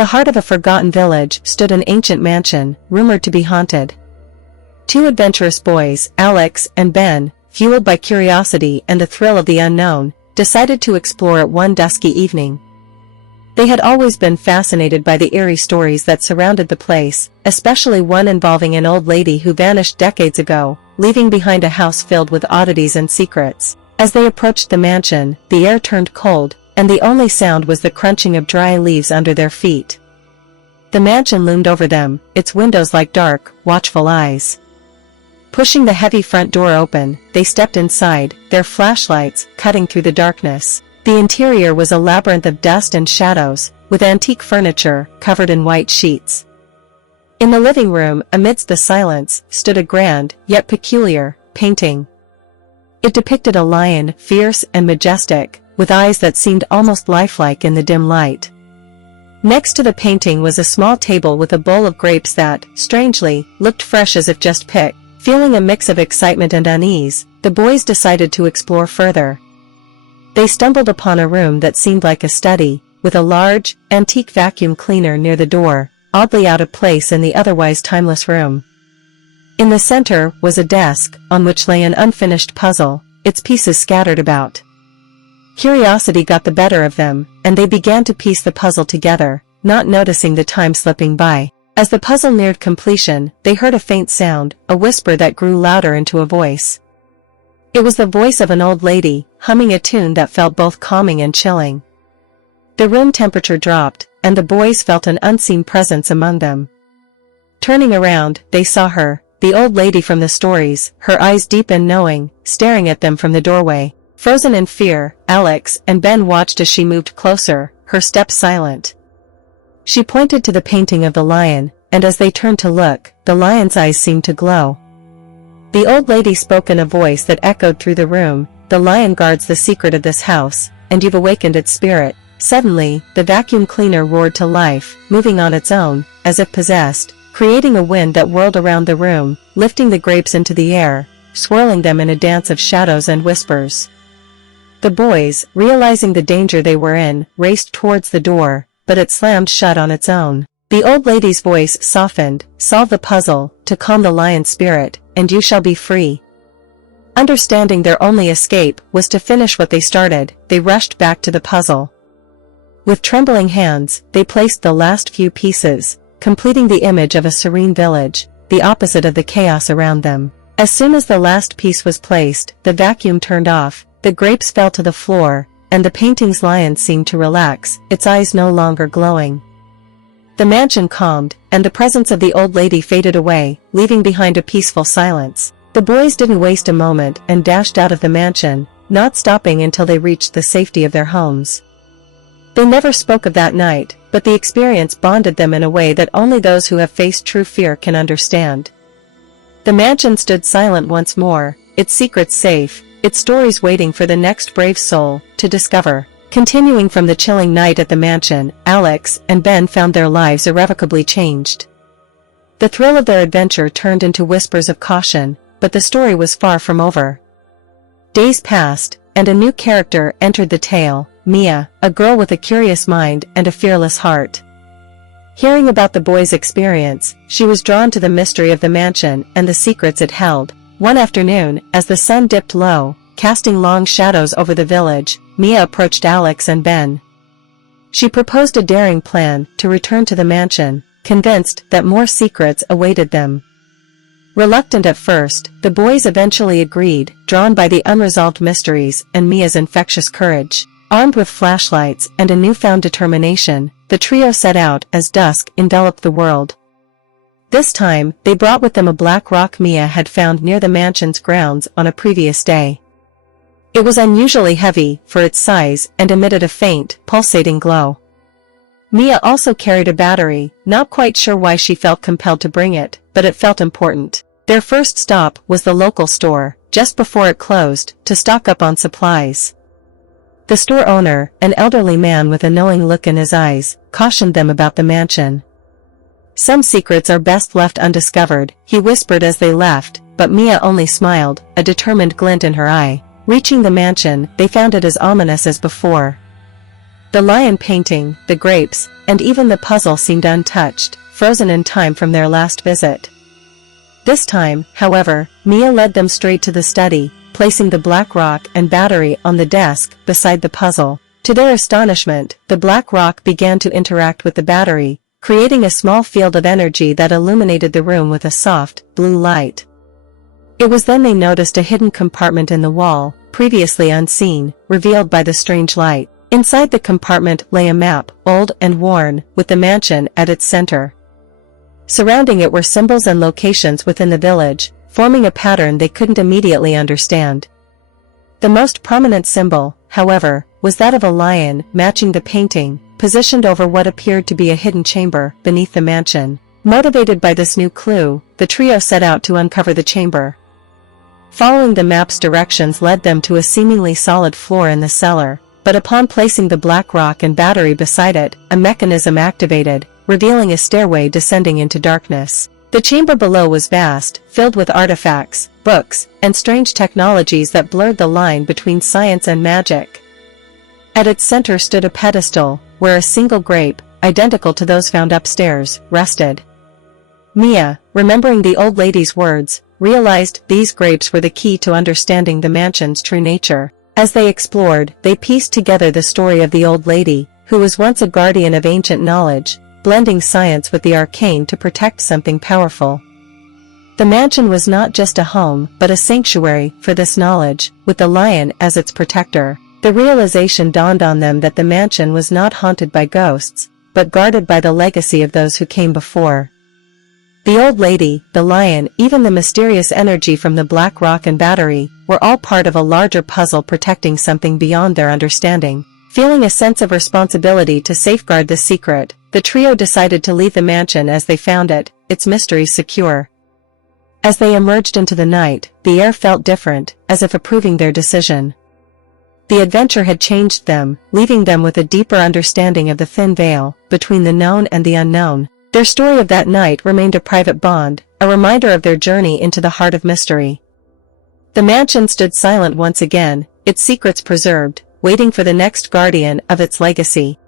the heart of a forgotten village stood an ancient mansion, rumored to be haunted. Two adventurous boys, Alex and Ben, fueled by curiosity and the thrill of the unknown, decided to explore it one dusky evening. They had always been fascinated by the eerie stories that surrounded the place, especially one involving an old lady who vanished decades ago, leaving behind a house filled with oddities and secrets. As they approached the mansion, the air turned cold, and the only sound was the crunching of dry leaves under their feet. The mansion loomed over them, its windows like dark, watchful eyes. Pushing the heavy front door open, they stepped inside, their flashlights cutting through the darkness. The interior was a labyrinth of dust and shadows, with antique furniture covered in white sheets. In the living room, amidst the silence, stood a grand, yet peculiar, painting. It depicted a lion, fierce and majestic, with eyes that seemed almost lifelike in the dim light. Next to the painting was a small table with a bowl of grapes that, strangely, looked fresh as if just picked. Feeling a mix of excitement and unease, the boys decided to explore further. They stumbled upon a room that seemed like a study, with a large, antique vacuum cleaner near the door, oddly out of place in the otherwise timeless room. In the center was a desk, on which lay an unfinished puzzle, its pieces scattered about. Curiosity got the better of them, and they began to piece the puzzle together, not noticing the time slipping by. As the puzzle neared completion, they heard a faint sound, a whisper that grew louder into a voice. It was the voice of an old lady, humming a tune that felt both calming and chilling. The room temperature dropped, and the boys felt an unseen presence among them. Turning around, they saw her, the old lady from the stories, her eyes deep and knowing, staring at them from the doorway. Frozen in fear, Alex and Ben watched as she moved closer, her steps silent. She pointed to the painting of the lion, and as they turned to look, the lion's eyes seemed to glow. The old lady spoke in a voice that echoed through the room, "The lion guards the secret of this house, and you've awakened its spirit." Suddenly, the vacuum cleaner roared to life, moving on its own, as if possessed, creating a wind that whirled around the room, lifting the grapes into the air, swirling them in a dance of shadows and whispers. The boys, realizing the danger they were in, raced towards the door, but it slammed shut on its own. The old lady's voice softened, "Solve the puzzle, to calm the lion's spirit, and you shall be free." Understanding their only escape was to finish what they started, they rushed back to the puzzle. With trembling hands, they placed the last few pieces, completing the image of a serene village, the opposite of the chaos around them. As soon as the last piece was placed, the vacuum turned off, the grapes fell to the floor, and the painting's lion seemed to relax, its eyes no longer glowing. The mansion calmed, and the presence of the old lady faded away, leaving behind a peaceful silence. The boys didn't waste a moment and dashed out of the mansion, not stopping until they reached the safety of their homes. They never spoke of that night, but the experience bonded them in a way that only those who have faced true fear can understand. The mansion stood silent once more, its secrets safe, its stories waiting for the next brave soul to discover. Continuing from the chilling night at the mansion, Alex and Ben found their lives irrevocably changed. The thrill of their adventure turned into whispers of caution, but the story was far from over. Days passed, and a new character entered the tale, Mia, a girl with a curious mind and a fearless heart. Hearing about the boys' experience, she was drawn to the mystery of the mansion and the secrets it held. One afternoon, as the sun dipped low, casting long shadows over the village, Mia approached Alex and Ben. She proposed a daring plan to return to the mansion, convinced that more secrets awaited them. Reluctant at first, the boys eventually agreed, drawn by the unresolved mysteries and Mia's infectious courage. Armed with flashlights and a newfound determination, the trio set out as dusk enveloped the world. This time, they brought with them a black rock Mia had found near the mansion's grounds on a previous day. It was unusually heavy for its size and emitted a faint, pulsating glow. Mia also carried a battery, not quite sure why she felt compelled to bring it, but it felt important. Their first stop was the local store, just before it closed, to stock up on supplies. The store owner, an elderly man with a knowing look in his eyes, cautioned them about the mansion. "Some secrets are best left undiscovered," he whispered as they left, but Mia only smiled, a determined glint in her eye. Reaching the mansion, they found it as ominous as before. The lion painting, the grapes, and even the puzzle seemed untouched, frozen in time from their last visit. This time, however, Mia led them straight to the study, placing the black rock and battery on the desk beside the puzzle. To their astonishment, the black rock began to interact with the battery, creating a small field of energy that illuminated the room with a soft, blue light. It was then they noticed a hidden compartment in the wall, previously unseen, revealed by the strange light. Inside the compartment lay a map, old and worn, with the mansion at its center. Surrounding it were symbols and locations within the village, forming a pattern they couldn't immediately understand. The most prominent symbol, however, was that of a lion, matching the painting, positioned over what appeared to be a hidden chamber beneath the mansion. Motivated by this new clue, the trio set out to uncover the chamber. Following the map's directions led them to a seemingly solid floor in the cellar, but upon placing the black rock and battery beside it, a mechanism activated, revealing a stairway descending into darkness. The chamber below was vast, filled with artifacts, books, and strange technologies that blurred the line between science and magic. At its center stood a pedestal, where a single grape, identical to those found upstairs, rested. Mia, remembering the old lady's words, realized these grapes were the key to understanding the mansion's true nature. As they explored, they pieced together the story of the old lady, who was once a guardian of ancient knowledge, blending science with the arcane to protect something powerful. The mansion was not just a home, but a sanctuary for this knowledge, with the lion as its protector. The realization dawned on them that the mansion was not haunted by ghosts, but guarded by the legacy of those who came before. The old lady, the lion, even the mysterious energy from the black rock and battery, were all part of a larger puzzle protecting something beyond their understanding. Feeling a sense of responsibility to safeguard this secret, the trio decided to leave the mansion as they found it, its mysteries secure. As they emerged into the night, the air felt different, as if approving their decision. The adventure had changed them, leaving them with a deeper understanding of the thin veil between the known and the unknown. Their story of that night remained a private bond, a reminder of their journey into the heart of mystery. The mansion stood silent once again, its secrets preserved, waiting for the next guardian of its legacy.